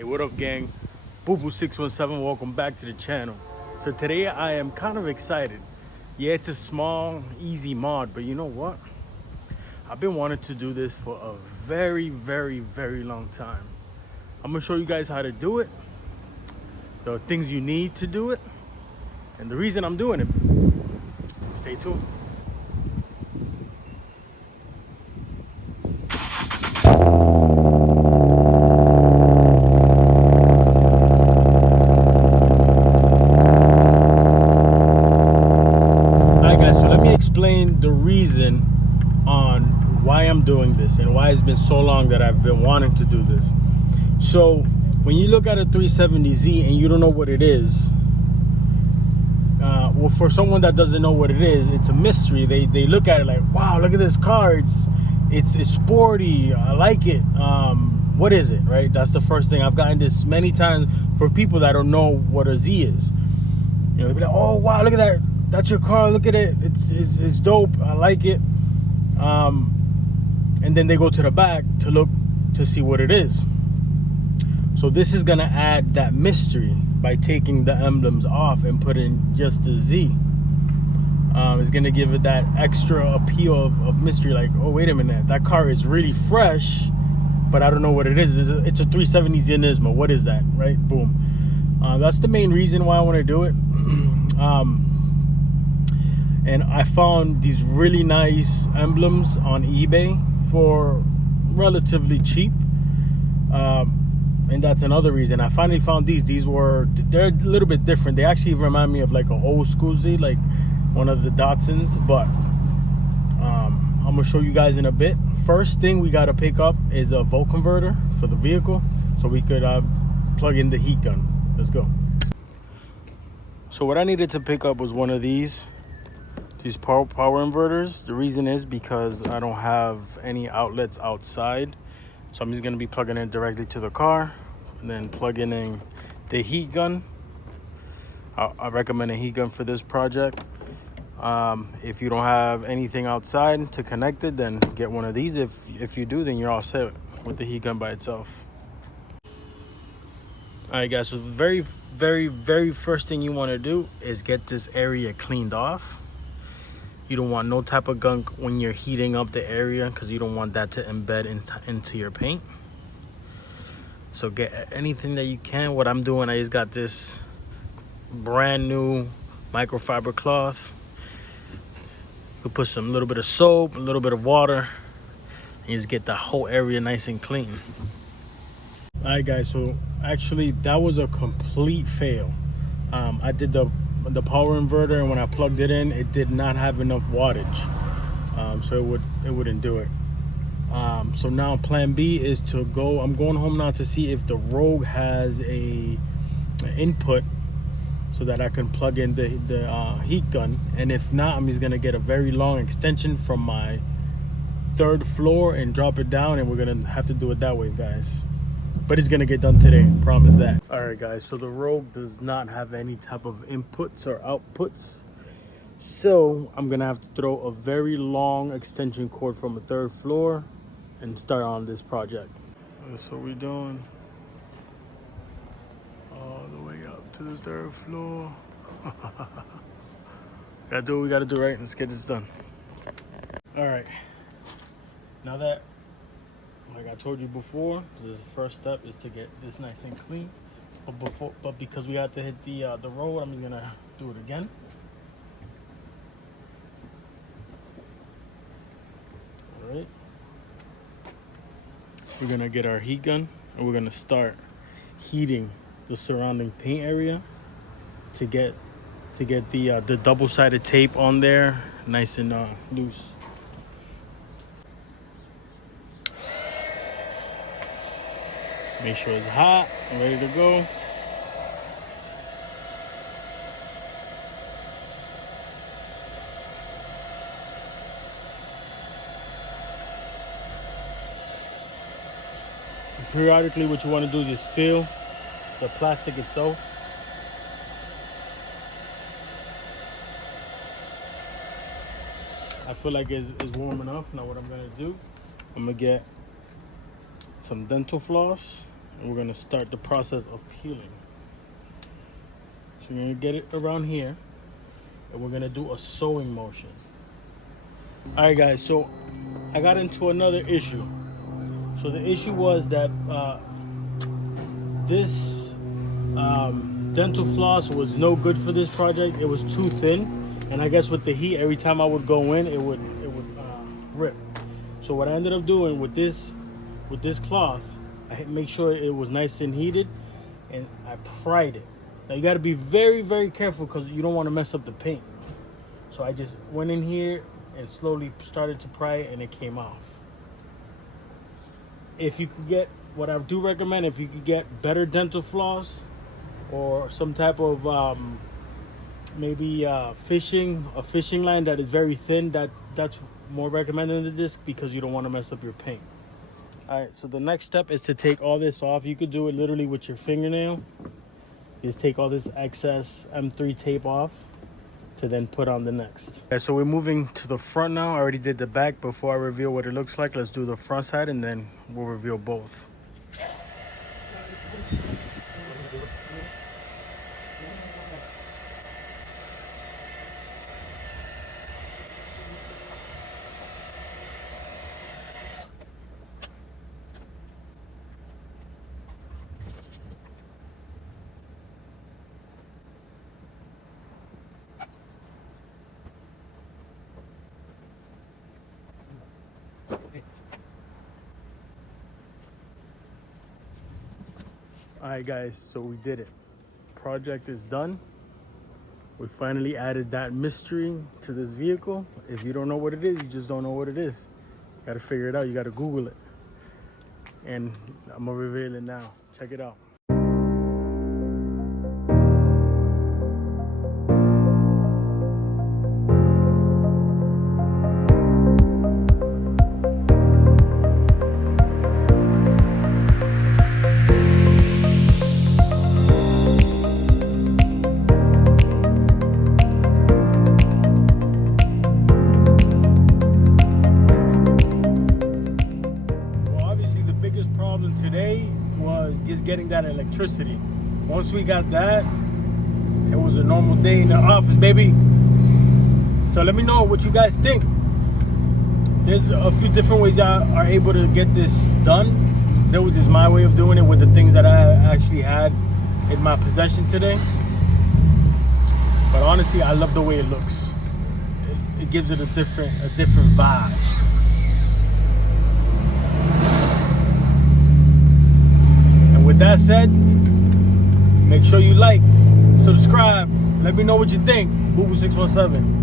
Hey, what up, gang? Boo Boo 617, welcome back to the channel. So today I am kind of excited. Yeah, it's a small, easy mod, but you know what? I've been wanting to do this for a very, very, very long time. I'm gonna show you guys how to do it, the things you need to do it, and the reason I'm doing it. Stay tuned. Explain the reason on why I'm doing this and why it's been so long that I've been wanting to do this. So when you look at a 370Z and you don't know what it is, well, for someone that doesn't know what it is, it's a mystery. They look at it like, wow, look at this car, it's sporty, I like it. What is it, right? That's the first thing. I've gotten this many times for people that don't know what a Z is. You know, they'll be like, oh wow, look at that, that's your car, look at it, it's dope, I like it. And then they go to the back to look to see what it is. So this is gonna add that mystery by taking the emblems off and putting just the Z. It's gonna give it that extra appeal of mystery, like, oh wait a minute, that car is really fresh, but I don't know what it is. It's a 370Z Nismo, what is that, right? Boom. That's the main reason why I want to do it. And I found these really nice emblems on eBay for relatively cheap. And that's another reason. I finally found these. They're a little bit different. They actually remind me of like an old school Z, like one of the Datsuns. But I'm gonna show you guys in a bit. First thing we gotta pick up is a volt converter for the vehicle, so we could plug in the heat gun. Let's go. So what I needed to pick up was one of these power inverters. The reason is because I don't have any outlets outside, so I'm just going to be plugging it directly to the car and then plugging in the heat gun. I recommend a heat gun for this project. If you don't have anything outside to connect it, then get one of these. If you do, then you're all set with the heat gun by itself. All right, guys, so the very, very, very first thing you want to do is get this area cleaned off. You don't want no type of gunk when you're heating up the area, because you don't want that to embed into your paint. So get anything that you can. What I'm doing, I just got this brand new microfiber cloth. You put some little bit of soap, a little bit of water, and you just get the whole area nice and clean. All right, guys, so actually that was a complete fail. I did the power inverter, and when I plugged it in, it did not have enough wattage, so it wouldn't do it. So now plan B is to go. I'm going home now to see if the Rogue has an input so that I can plug in the heat gun, and if not, I'm just gonna get a very long extension from my 3rd floor and drop it down, and we're gonna have to do it that way, guys. But it's gonna get done today, promise that. All right, guys, so the Rogue does not have any type of inputs or outputs, so I'm gonna have to throw a very long extension cord from the 3rd floor and start on this project. That's what we're doing, all the way up to the 3rd floor. Gotta do what we gotta do, right? Let's get this done. All right, now that, like I told you before, this is the first step, is to get this nice and clean. But because we had to hit the road, I'm just gonna do it again. All right. We're gonna get our heat gun and we're gonna start heating the surrounding paint area to get the double-sided tape on there nice and loose. Make sure it's hot and ready to go. And periodically, what you want to do is just feel the plastic itself. I feel like it's warm enough. Now what I'm gonna do, I'm gonna get some dental floss And we're gonna start the process of peeling. So we're gonna get it around here, and we're gonna do a sewing motion. All right, guys, so I got into another issue. So the issue was that this dental floss was no good for this project. It was too thin, and I guess with the heat, every time I would go in, it would rip. So what I ended up doing with this cloth, I make sure it was nice and heated, and I pried it. Now you got to be very, very careful because you don't want to mess up the paint. So I just went in here and slowly started to pry it, and it came off. If you could get, what I do recommend, if you could get better dental floss or some type of maybe a fishing line that is very thin, that's more recommended than this, because you don't want to mess up your paint. All right, so the next step is to take all this off. You could do it literally with your fingernail. Just take all this excess M3 tape off to then put on the next. Okay, so we're moving to the front now. I already did the back. Before I reveal what it looks like, let's do the front side, and then we'll reveal both. All right, guys, so we did it. Project is done. We finally added that mystery to this vehicle. If you don't know what it is, you just don't know what it is. You gotta figure it out. You gotta Google it. And I'm gonna reveal it now. Check it out. Today was just getting that electricity. Once we got that, it was a normal day in the office, baby. So let me know what you guys think. There's a few different ways I are able to get this done. That was just my way of doing it with the things that I actually had in my possession today. But honestly, I love the way it looks. It gives it a different vibe. With that said, make sure you like, subscribe, let me know what you think. Boo Boo 617.